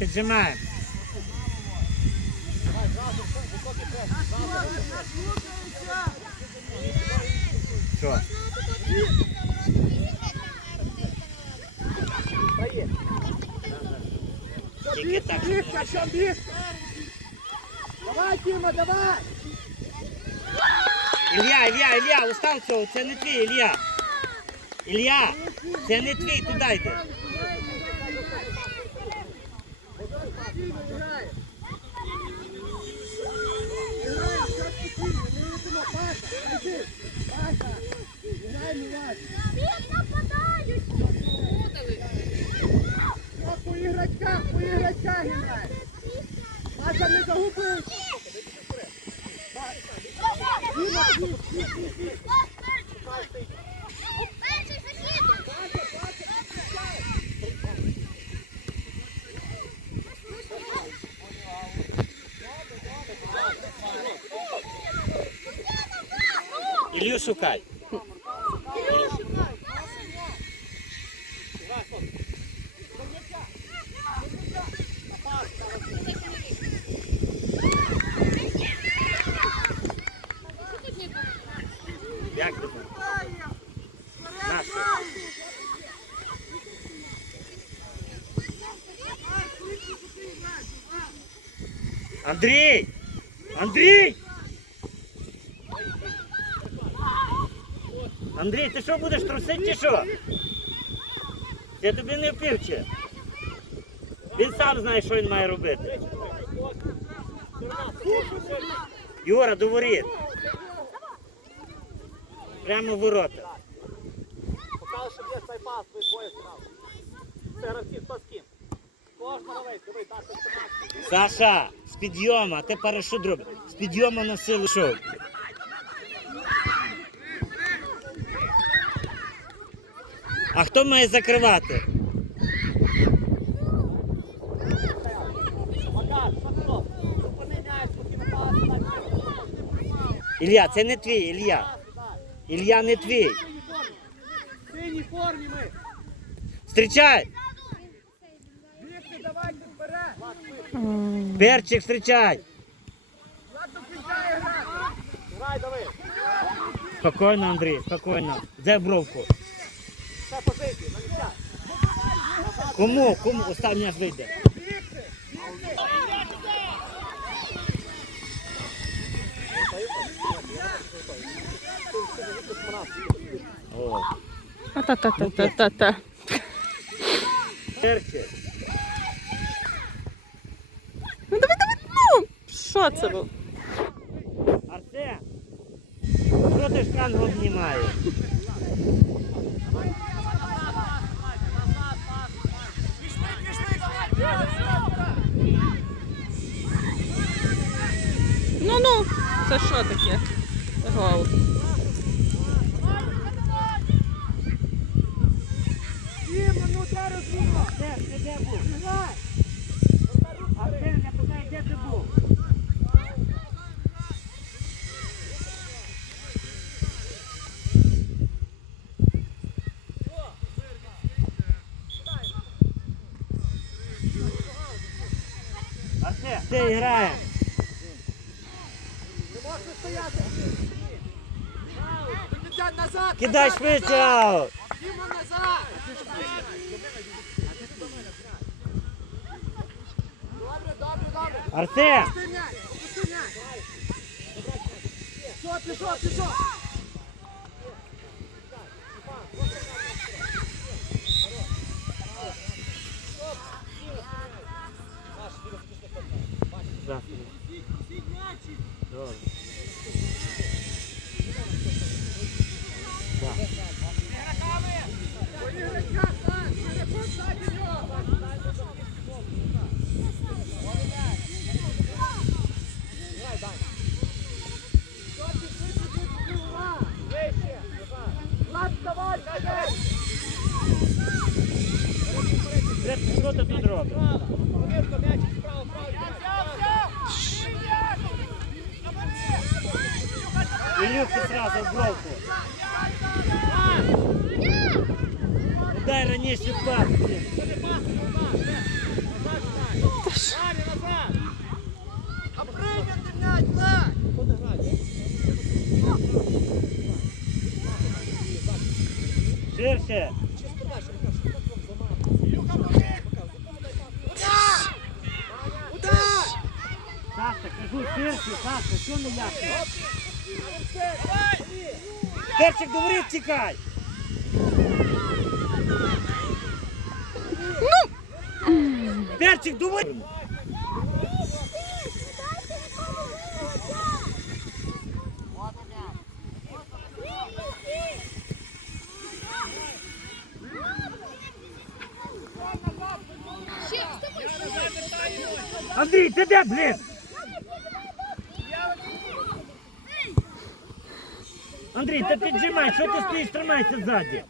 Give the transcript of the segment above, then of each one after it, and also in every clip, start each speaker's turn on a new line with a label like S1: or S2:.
S1: піджимаємо. Що? Тільки так.
S2: Біг, Артем, біг! Давай, Тіма, давай!
S1: Ілля, Ілля, Ілля, устав цього, це не твій, Ілля. Ілля, це не твій, туди йди.
S2: Грай,
S1: Ілью шукай. Як ти? Нащо? Андрій! Андрій! Андрій, ти що будеш трусити чи що? Я тобі не впівче. Він сам знає, що він має робити. Юра, до воріт. Прямо в ворота.
S3: Покажи, що є сайпас, ви двоє справи. Це з ким? Кожен гравець, диви, так,
S1: Саша, з підйому, а ти парашут робиш. З підйому на силу шов. А хто має закривати? Ілля, це не твій, Ілля. Ілля не твій.
S3: Синій формі ми.
S2: Вперед.
S1: Перчик,
S3: дави.
S1: Спокійно, Андрій, спокійно. Де бровку?
S3: Все позиції, на місцях.
S1: Кому? Кому? Останній аж вийде. О,
S4: Та-та-та-та-та-та.
S1: перчик.
S4: Ну давай, давай, ну! Що це було?
S1: Арсен! Що ти штангу обнімаєш?
S4: Ну ну, це що таке? Гол.
S2: Ну де
S1: граємо? Кидай швидше!
S2: Тіма, назад. Добре, добре, добре.
S1: Артем!
S2: Пусти м'яч, пусти пішов, пішов.
S3: Міжрада.
S1: Ильюха сразу в голову. Удай раніше пас.
S3: Обрыгнути, блядь, блядь! Куда грати?
S1: Ширше! Чисто кажу, ширше, Саша, що не? Перчик до воріт тікай! Перчик до! Андрій, ти де, блін? Андрій, та піджимай, що ти стоїш, тримайся ззаді.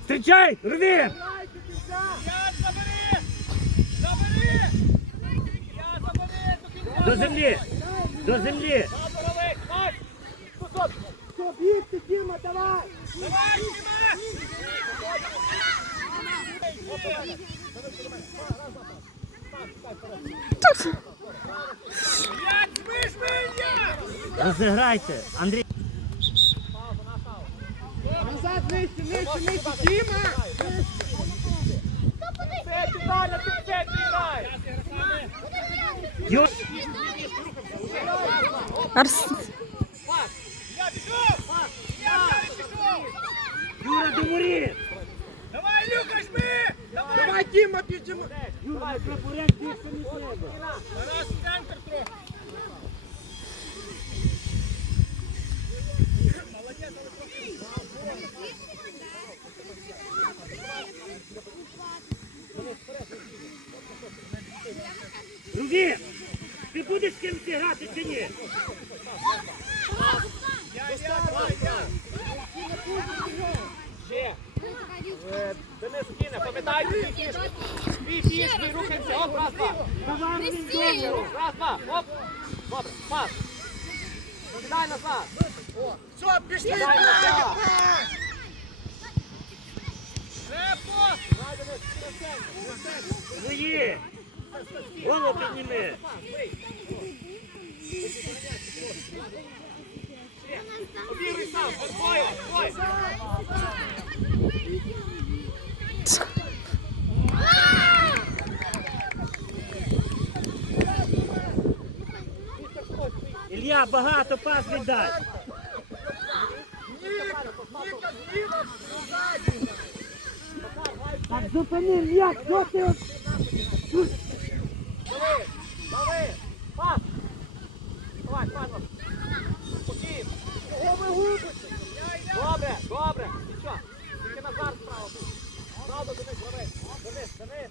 S1: Встречай, рви!
S3: Я забери! Забери! Я забери до
S1: землі! До землі!
S3: Здоровик, Макс! Кусок!
S2: Що бігти, Діма, давай!
S3: Давай, Діма!
S1: Розіграйте! Андрій!
S2: Назад, нижче, нижче, нижче, Діма!
S3: Це далі, ти все грай!
S1: Йо!
S4: Арс...
S3: Я пішов! Я пішов!
S1: Юра, до воріт!
S3: Давай! Давай!
S2: Давай, Діма!
S1: Юра, прапорець більше не треба!
S3: Тарас, центр трохи!
S1: Рубі! Ти будеш з кимось грати чи ні?
S3: Я, я, давай, я! Денис кине, пам'ятайте дві фішки. Дві фішки, рухаємося. Оп, раз, два. Раз, два. Оп. Добре, пас. Кидай назад.
S2: Все, пішли!
S3: Дай назад. Лепо.
S1: Голову підніми!
S3: Обігруй сам. Двоє, двоє.
S1: Ілля, багато пас віддай! Так зупини м'як, що ти? от-
S3: Лови. Лови. Пас. Давай, пас. Спокійно.
S2: Кого ви губите?
S3: Добре, добре. Нічого. Тільки назад справа. Правда, Денис, лови. Денис, Денис.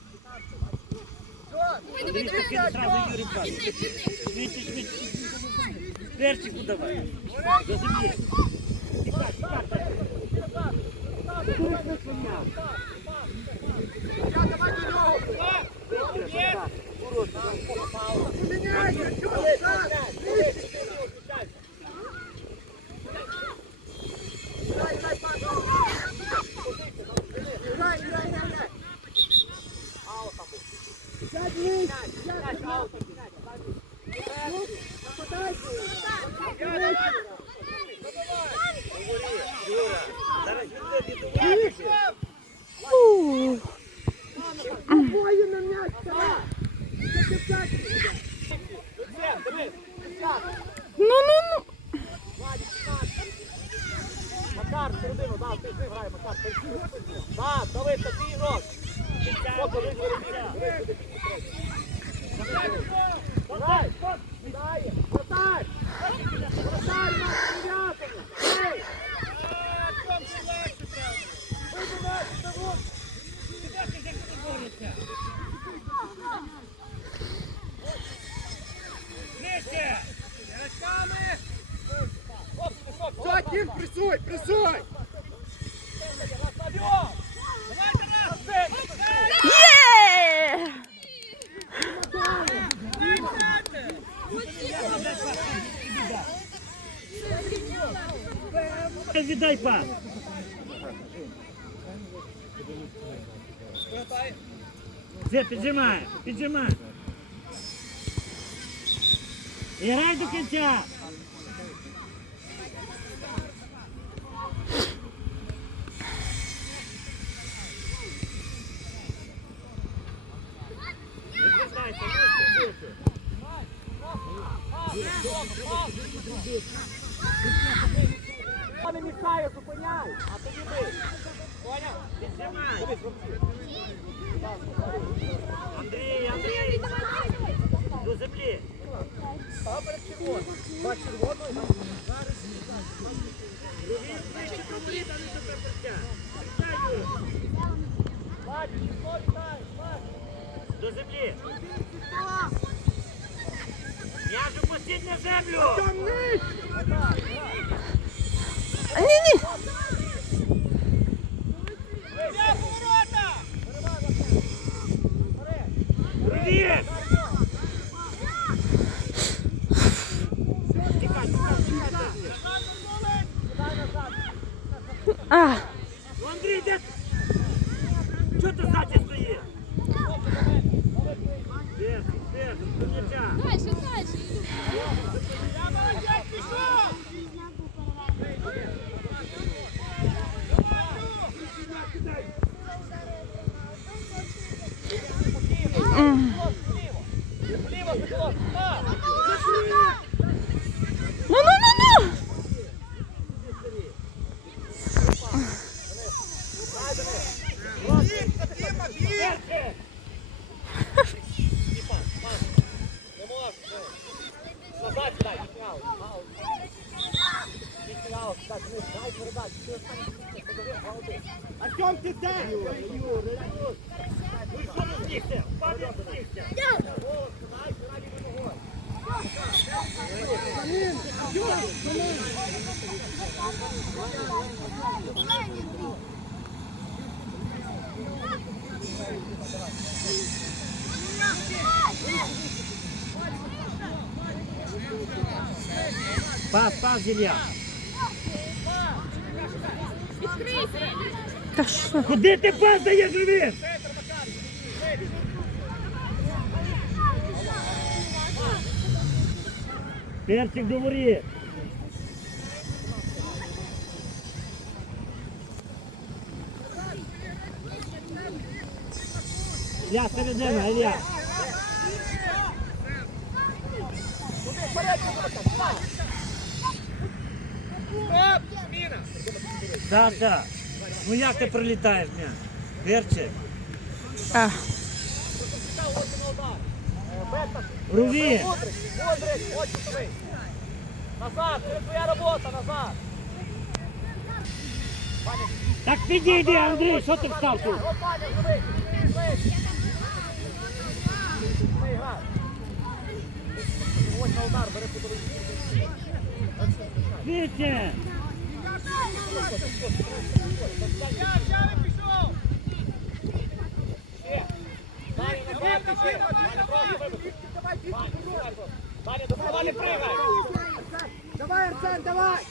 S1: Андрій, таки зразу Юрій пас. Швидше, швидше. Перчику давай. До землі. Тікай, тікай, тікай. Точно свиня.
S2: Я давай до нього!
S3: Є.
S2: Поміняйся! Що ти Ну, ти.
S4: Ну, ну.
S3: Макар, середину, да, ти ти грай, Макар. ти. Да, давай, твій рок. Фото, наш прив'язаний. Ей. Вийди, наш, це вот.
S1: віддай пас. Це піджимай, піджимай. І грай до кінця.
S3: Thank you не мішаю, зупиняй, а тоді бий. Поняв?
S1: Піджимай.
S3: Дивись.
S1: Андрій, Андрій. До землі.
S3: Став перед червоним. Бач червоного.
S1: Він ближче пробіг, а не до прикриття. Вітаю.
S3: Бач, вітай, бач.
S1: До землі. М'яч опустіть на землю.
S4: Ні, ні.
S1: Привіт. Тікай, тікай, тікай.
S4: А,
S1: Ну, Андрій, де? Чого ти ззаді стоїш? Де, де, до м'яча.
S5: Дальше, дальше.
S3: Вліво, Соколов. Так.
S4: ну, ну, ну, ну.
S3: Не можеш. Назад сідай, відсняв. Відсняв, так, не дай передачу. Ти останній подиви, молодець.
S2: Артем, ти де?
S1: Ну і Пас, пас, Ілля.
S4: Та що?
S1: Куди ти пас даєш живим? Перчик до воріт. Ілля, середина, Ілля. Саша, ну як ти прилітаєш, м'яч? Перчик.
S4: А,
S1: Руві.
S3: Назад, це твоя робота, назад.
S1: Так підійди, Андрій, що ти встав тут?
S3: Ось на удар, бери кутовий.
S1: Вітя!
S3: Пішли. Ваня, просто вибити. Ваня, сюди, просто. Ваня, до права не пригай.
S2: Давай, Арсен, давай!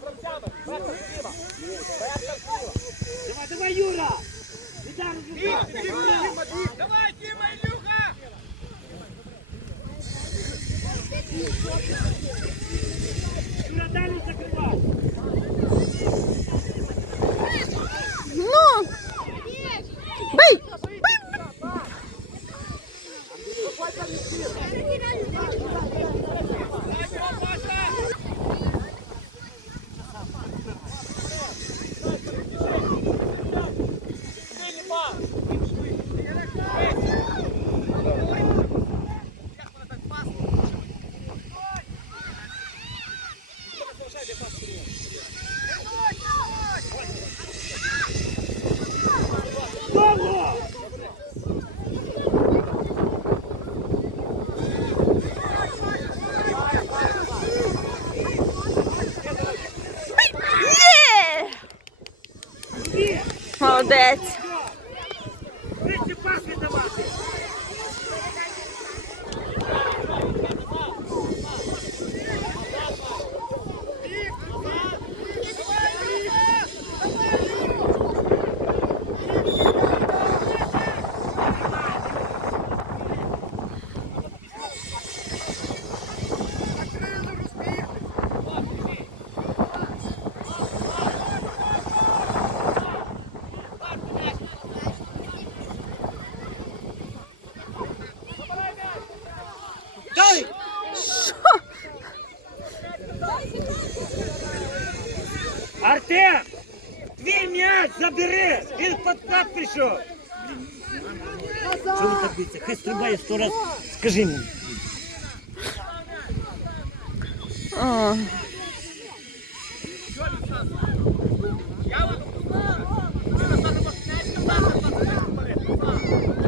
S3: Гравцями. Верхом зліва.
S1: Давай, давай, Юра!
S2: Давай, Дима, Илюха!
S1: Артем! Твій м'яч забери! Він в подкат прийшов! Чого ви так биться? Хай стрибає сто раз. Скажи мені.
S4: А,
S3: Тебе